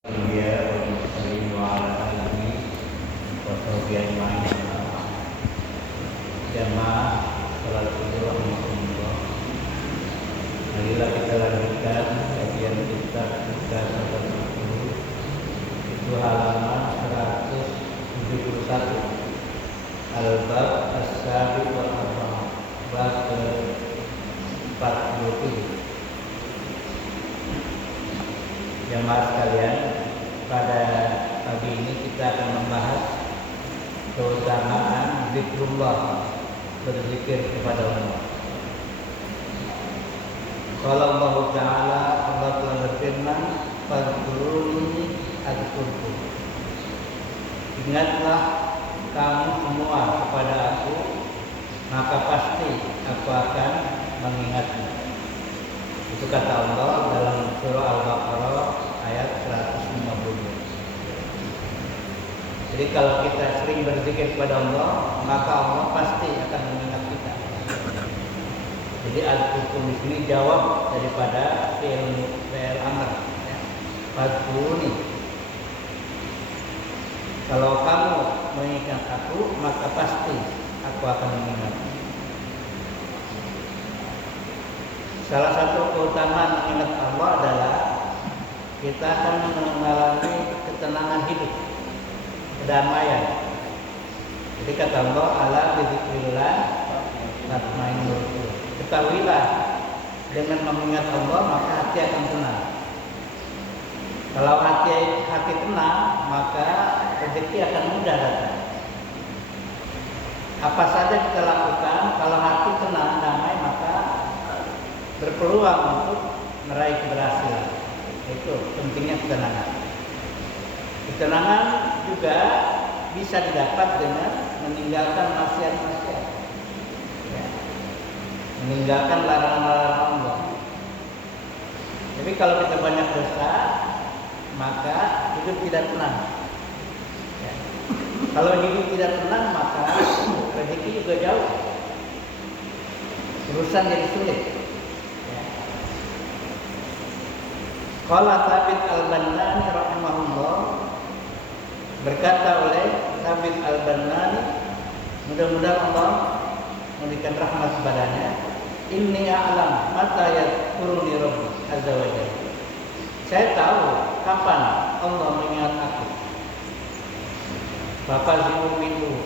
Dia sering wala ini bagian main jamaah salat subuh rahmatullah. Marilah kita lanjutkan kajian kita 310 itu halaman 171 Al-Bab As-Sabiq wal Arba'ah bab ke-47. Jamaah sekalian, pada pagi ini kita akan membahas keutamaan zikrullah, berzikir kepada Allah. Qala Allah Ta'ala, Allah telah berfirman, fadhkuruni adzkurkum. Ingatlah kamu semua kepada aku, maka pasti aku akan mengingatmu. Itu kata Allah dalam surah Al-Baqarah ayat 150. Jadi kalau kita sering berzikir kepada Allah, maka Allah pasti akan mengingat kita. Jadi al-hukum di sini jawab daripada fi'il amr, ya. Fadhkuruni. Kalau kamu mengingat aku, maka pasti aku akan mengingatmu. Salah satu keutamaan mengingat Allah adalah kita akan mengalami ketenangan hidup, kedamaian. Jadi kata Allah, ala bizikrillah tatmainnul qulub. Ketahuilah, dengan mengingat Allah maka hati akan tenang. Kalau hati tenang, maka rezeki akan mudah datang. Apa saja kita lakukan, kalau hati tenang, damai, maka berpeluang untuk meraih keberhasilan. Itu pentingnya ketenangan. Ketenangan juga bisa didapat dengan meninggalkan maksiat-maksiat, ya. Meninggalkan larangan-larangan Allah. Tapi kalau kita banyak dosa, maka hidup tidak tenang, ya. Kalau hidup tidak tenang, maka rezeki juga jauh, urusan jadi sulit. Qala Thabit Al-Bannani rahimahullah, berkata oleh Thabit Al-Bannani, mudah-mudahan Allah memberikan rahmat kepadanya, inni a'lam mata yadhkuruni rabbi azza wa jalla. Saya tahu kapan Allah mengingat aku. Bapak Zimu minhu.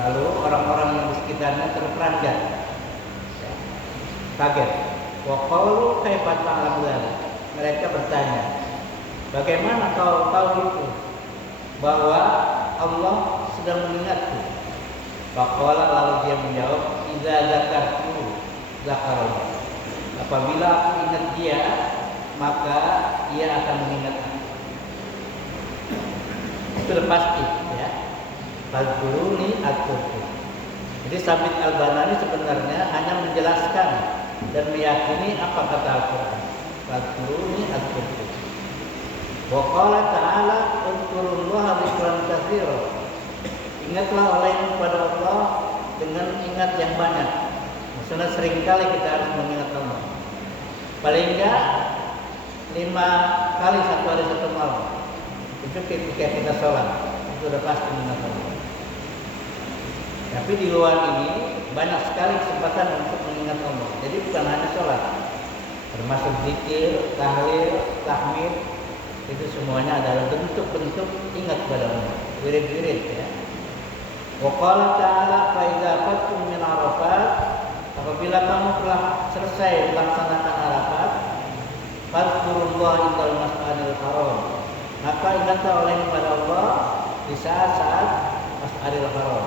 Lalu orang-orang yang di sekitarnya terperanjat, kaget. Wa qalu kaifa ta'lamu dzalik. Mereka bertanya, bagaimana kau tahu itu bahwa Allah sedang mengingatku? Faqala, lalu dia menjawab, idza dzakartu dzakarallah. Apabila aku ingat dia, maka ia akan mengingat aku. Itu sudah pasti, ya. Fadhkuruni adzkurkum. Jadi Thabit Al-Bannani sebenarnya hanya menjelaskan dan meyakini apa kata Al-Quran. Fadhkuruni adzkurkum. Wa qala ta'ala udhkurullaha dzikran katsiran. Ingatlah oleh kepada Allah dengan ingat yang banyak. Maksudnya seringkali kita harus mengingat Allah. Paling enggak 5 kali satu hari satu malam. Itu ketika kita sholat, itu sudah pasti mengingat Allah. Tapi di luar ini banyak sekali kesempatan untuk mengingat Allah. Jadi bukan hanya sholat, termasuk zikir, tahlil, tahmid, itu semuanya adalah bentuk-bentuk ingat kepada Allah. Wirid-wirid, ya. Wa qala ta'ala fa idza fattum min Arafat, apabila kamu telah selesai melaksanakan Arafat, fadhkurullaha indal mas'alil haram. Maka ingatlah oleh kepada Allah di saat-saat Mas'alil Haram.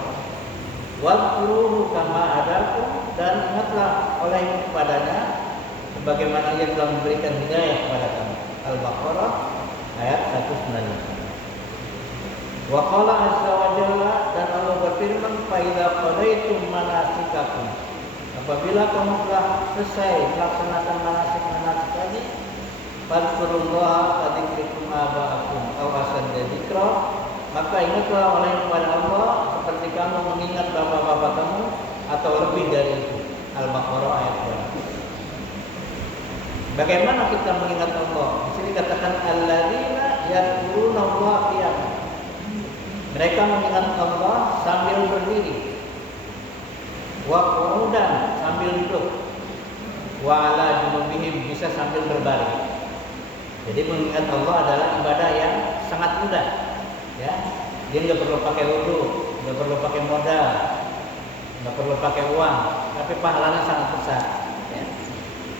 Wadhkuruhu kama hadakum, dan ingatlah oleh kepadanya sebagaimana ia telah memberikan hidayah kepada kamu. Al-Baqarah ayat 195. Wa qala azza wa jalla, dan Allah berfirman, fa idza qadaitum manasikakum. Apabila kamu telah selesai melaksanakan manasik tadi, fadhkurullaha kadzikrikum aba'akum aw asadda dzikra, maka ingatlah oleh kepada Allah seperti kamu mengingat bapak-bapak kamu atau lebih dari itu. Al-Baqarah ayat 2. Bagaimana kita mengingat Allah? Di sini katakan alladzina Allah qiyaman. Mereka mengingat Allah sambil berdiri, wa qu'udan sambil duduk, wa ala junubihim bisa sambil berbaring. Jadi mengingat Allah adalah ibadah yang sangat mudah, ya. Dia nggak perlu pakai wudu, nggak perlu pakai modal, nggak perlu pakai uang, tapi pahalanya sangat besar. Ya.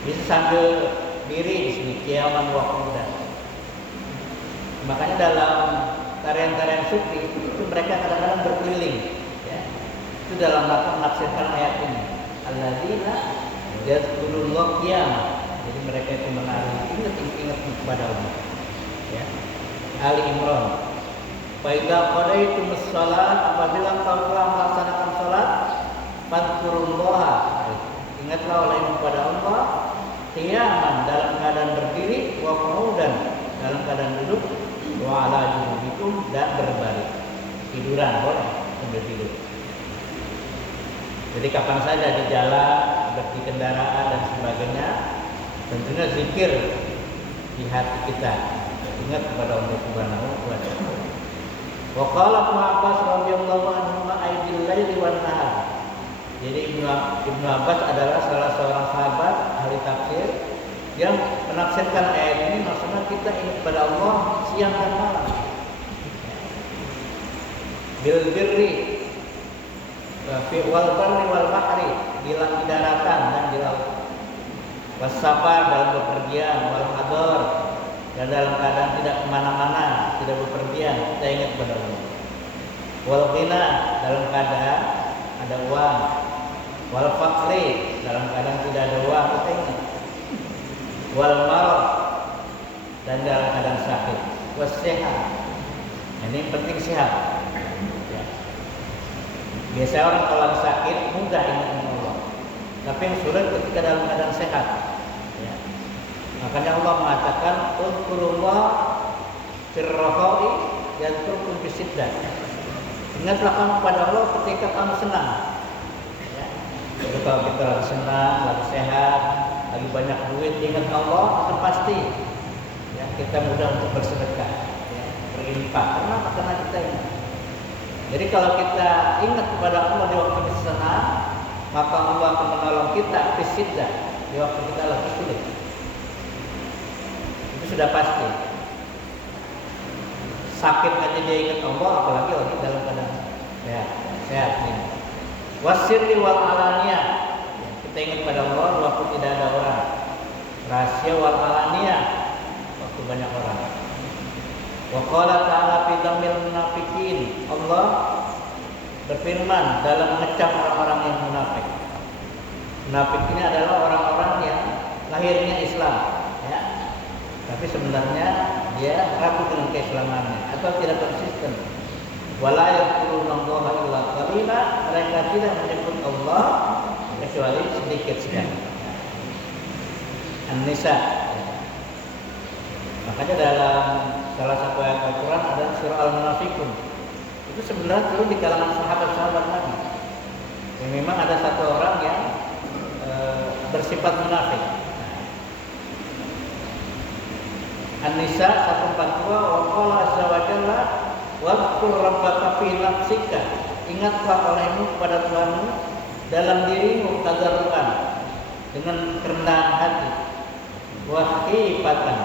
Bisa sambil diri di sini, qiyaman wa qu'udan. Makanya dalam tarian-tarian sufi itu mereka kadang-kadang berkeliling, ya. Itu dalam rangka menafsirkan ayat ini. Alladzina yadhkurullah qiyam. Jadi mereka itu menari, ingat kepada Allah. Ya. Ali Imran. Fa idza qadaytumus shalah, apabila engkau telah melaksanakan salat, fadhkurullaha. Ingatlah oleh kepada Allah qiyaman dalam keadaan berdiri, wa qu'udan dalam keadaan duduk, wa ala junubikum dan berbaring. Tiduran boleh sambil tidur. Jadi kapan saja di jalan, di kendaraan dan sebagainya, tentunya zikir di hati kita, ingat kepada Allah Subhanahu wa taala. Wa qala Ibnu Abbas radhiyallahu anhu aidil laili wan nahar. Jadi Ibnu Abbas adalah salah seorang sahabat ahli tafsir yang menafsirkan ayat ini, maksudnya kita ingat kepada Allah siang dan malam. Bil birri fi wal barri wal bahri, di daratan dan di laut. Wasafar dalam bepergian, wal hadar dan dalam keadaan tidak kemana-mana, tidak bepergian, kita ingat kepada Allah. Wal ghina dalam keadaan ada uang, wal faqri dalam keadaan tidak ada uang, kita ingat. Wal marad dan dalam keadaan sakit, was sehat. Ini penting sehat. Ya. Biasanya orang kalau sakit mudah ingat Allah, tapi yang sulit ketika dalam keadaan sehat. Ya. Makanya Allah mengatakan uzkurullah firrakhai yadhkurkum bisiddah. Ingatlah kamu kepada Allah ketika kamu senang. Ya. Jadi kalau kita lagi senang, lagi sehat, lagi banyak duit, ingat Allah, itu pasti ya, kita mudah untuk bersedekah, ya, berinfak. Kenapa? Karena kita ingat. Jadi kalau kita ingat kepada Allah di waktu kita senang, maka Allah akan menolong kita fisiddah di waktu kita lagi sulit. Itu sudah pasti. Sakit aja dia ingat Allah, apalagi lagi dalam keadaan sehat ini. Wasirri wal alaniyah, kita ingat pada Allah waktu tidak ada orang. Rahasia wal alaniyah, waktu banyak orang. Wa qala ta'ala fi dhammil munafiqin, Allah berfirman dalam mengecam orang-orang yang munafik. Munafik ini adalah orang-orang yang lahirnya Islam, ya. Tapi sebenarnya dia ragu dengan keislamannya atau tidak konsisten. Wala yadhkurunallaha illa qalila, mereka tidak menyebut Allah kecuali sedikit sekali. An-Nisa. Makanya dalam salah satu ayat Al-Quran ada surah Al-Munafiqun. Itu sebenarnya turun di kalangan sahabat-sahabat Nabi. Yang memang ada satu orang yang bersifat munafik. An-Nisa 142 wa qala azza wa jalla waqul rabbaka fi nafsika, ingatlah olehmu kepada Tuhanmu dalam dirimu tadarruan, dengan kerendahan hati, wa khifatan,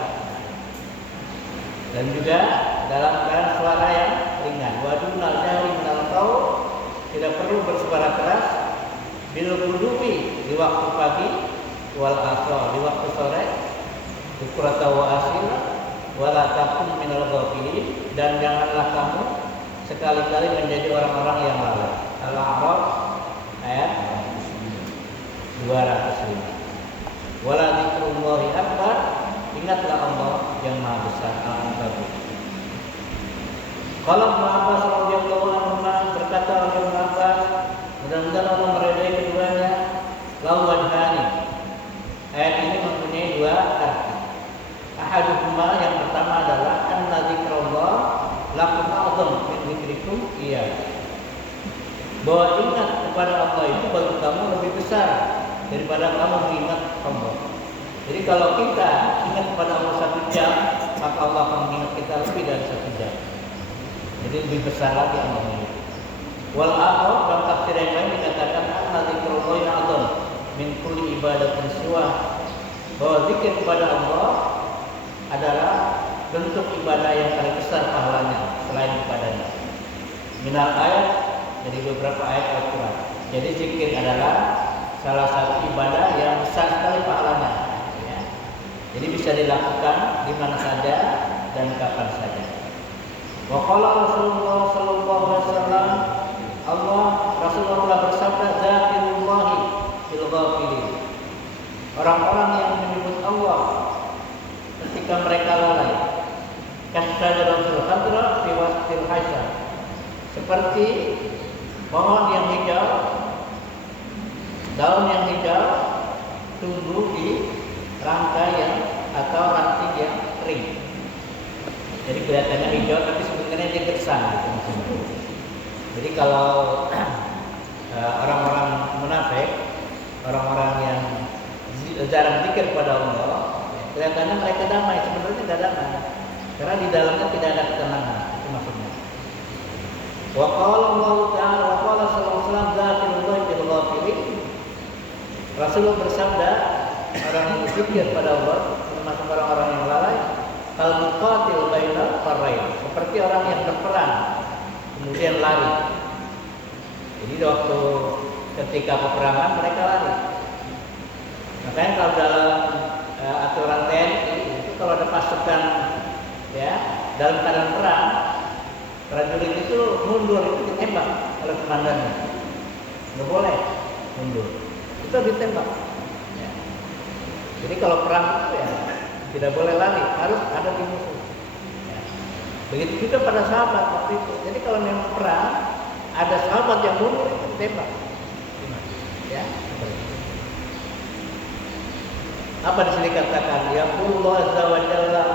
dan juga dalam keadaan suara yang ringan, wa dunal jahri minal qaul, tidak perlu bersuara keras, bil ghudubi di waktu pagi, wal asar di waktu sore, bukrata wa asila, wala takun minal ghafilin, dan janganlah kamu sekali-kali menjadi orang-orang yang lalai. Al-A'raf ayat 205. Wala dzikrullahi akbar, ingatlah Allah yang maha besar. Al-Ankabut. Qala Ibnu Abbas radhiyallahu anhu, berkata Ibnu Abbas, mudah-mudahan Allah meridai keduanya, lahu wajhani. Ayat ini mempunyai dua arti. Ahaduhuma, yang pertama adalah anna dzikrullah lakum a'zam min dzikrikum iya. Bahwa ingat kepada Allah itu bagi kamu lebih besar daripada kamu mengingat Allah. Jadi kalau kita ingat kepada Allah 1 jam, maka Allah akan mengingat kita lebih dari 1 jam. Jadi lebih besar lagi amalnya. Wal akhar dalam tafsir yang lain dikatakan anna dzikrullahi a'dzam min kulli ibadatin siwa, bahwa zikir kepada Allah adalah bentuk ibadah yang paling besar pahalanya selain ibadahnya. Minal ayat, dari beberapa ayat Al-Quran. Jadi zikir adalah salah satu ibadah yang besar sekali pahalanya. Ya. Jadi bisa dilakukan di mana saja dan kapan saja. Wa qala Rasulullah sallallahu alaihi wasallam, Rasulullah bersabda, "Zakirullahi fil ghafilin." Orang-orang yang menyebut Allah ketika mereka lalai. Kasajaratul khadra fi wastil hasyar. Seperti pohon yang hijau, daun yang hijau tumbuh di rangkaian atau ranting yang kering. Jadi kelihatannya hijau tapi sebenarnya dia gersang gitu. Jadi kalau orang-orang munafik, orang-orang yang jarang zikir pada Allah, kelihatannya mereka damai, sebenarnya tidak damai. Karena di dalamnya tidak ada ketenangan, itu maksudnya. Wa qala Allah Ta'ala wa qala sallallahu alaihi wasallam zakirullahi fil ghafilin. Rasulullah bersabda, orang yang berzikir pada Allah, termasuk orang-orang yang lalai, al muqatil bainal farrain, seperti orang yang berperang kemudian lari. Jadi waktu ketika peperangan mereka lari. Makanya kalau dalam aturan TNI itu kalau ada pasukan ya dalam keadaan perang, prajurit itu mundur, itu ditembak oleh komandannya. Nggak boleh mundur, itu ditembak. Ya. Jadi kalau perang itu ya tidak boleh lari, harus ada di musuh. Ya. Begitu juga pada sahabat waktu itu. Jadi kalau memang perang, ada sahabat yang mundur itu ditembak. Ya. Apa di sini katakan? Ya Allah azza wa jalla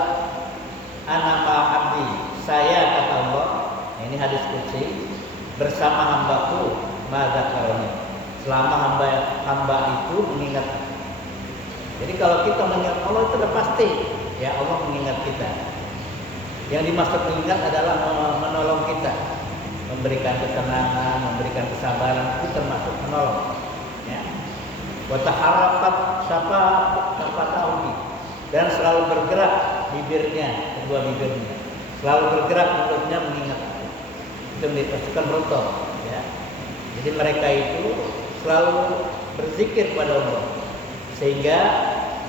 ana ma'abdi. Saya kata Allah, ini hadis qudsi, bersama hambaku madzakaroni. Selama hamba itu mengingat. Jadi kalau kita mengingat Allah itu sudah pasti ya Allah mengingat kita. Yang dimaksud mengingat adalah menolong kita, memberikan ketenangan, memberikan kesabaran, itu termasuk menolong. Ya. Wa taharakat sapa taumi, dan selalu bergerak bibirnya, kedua bibirnya, selalu bergerak mulutnya mengingat. Itu dipasukan berutuh. Ya. Jadi mereka itu selalu berzikir pada Allah, sehingga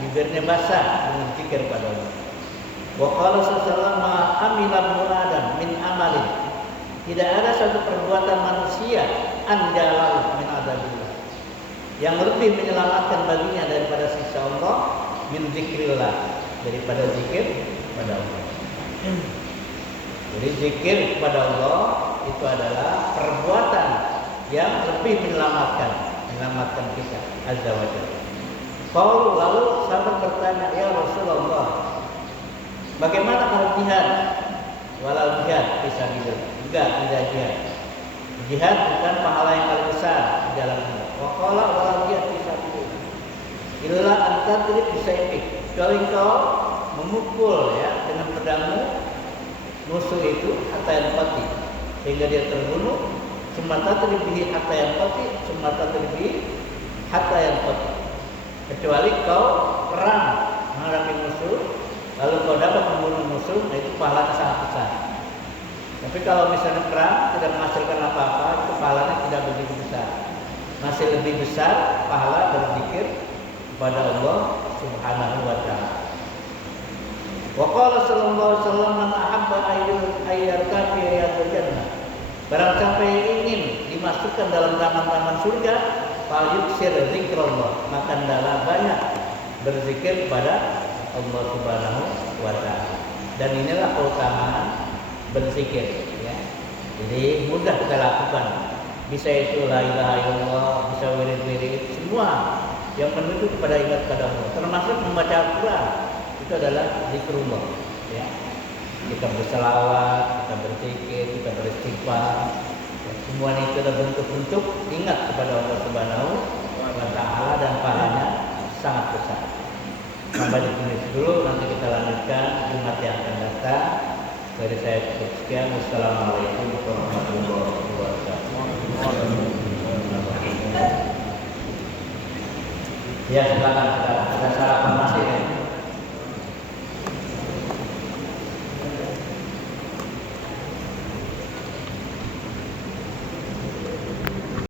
bibirnya basah dengan zikir pada Allah. Wa qala sallallahu ma amila muradan min amalin. Tidak ada satu perbuatan manusia anjalau min adabillah yang lebih menyelamatkan baginya daripada siksa Allah min zikrillah, daripada zikir pada Allah. Jadi zikir kepada Allah itu adalah perbuatan yang lebih menyelamatkan kita azza wa jalla. Qalu, lalu sahabat bertanya, ya Rasulullah, bagaimana kalau jihad? Walau jihad fisabilillah. Enggak, tidak jihad. Jihad bukan pahala yang paling besar di dalam Allah. Wa qala walau jihad fisabilillah. Illa anta tadrib bisayfik. Kalau engkau memukul ya dengan pedangmu musuh itu hatta yanqati, sehingga dia terbunuh, summa tadrib bihi hatta yanqati, summa tadrib bihi hatta yanqati. Kecuali kau perang menghadapi musuh, lalu kau dapat membunuh musuh, nah itu pahalanya sangat besar. Tapi kalau misalnya perang tidak menghasilkan apa-apa, itu pahalanya tidak begitu besar. Masih lebih besar pahala berzikir kepada Allah Subhanahu wa Ta'ala. Wa qala sallallahu alaihi wasallam man ahabba ayyarka fi riyadil jannah. Barang siapa yang ingin dimasukkan dalam taman-taman surga, falyuksir zikrullah, maka hendaklah banyak berzikir kepada Allah Subhanahu wa Ta'ala. Dan inilah keutamaan berzikir ya. Jadi mudah kita lakukan. Bisa itu la ilaha illallah, bisa wirid-wirid, semua yang menuju kepada ingat kepada Allah. Termasuk membaca Al-Qur'an. Itu adalah zikrullah ya. Kita berselawat, kita berzikir, kita beristighfar. Semuanya itu adalah bentuk-bentuk ingat kepada Allah Subhanahu wa Ta'ala dan pahalanya sangat besar. Sampai di sini dulu, nanti kita lanjutkan Jumat yang akan datang. Dari saya cukup sekian. Wassalamualaikum warahmatullahi wabarakatuh. Ya, silakan.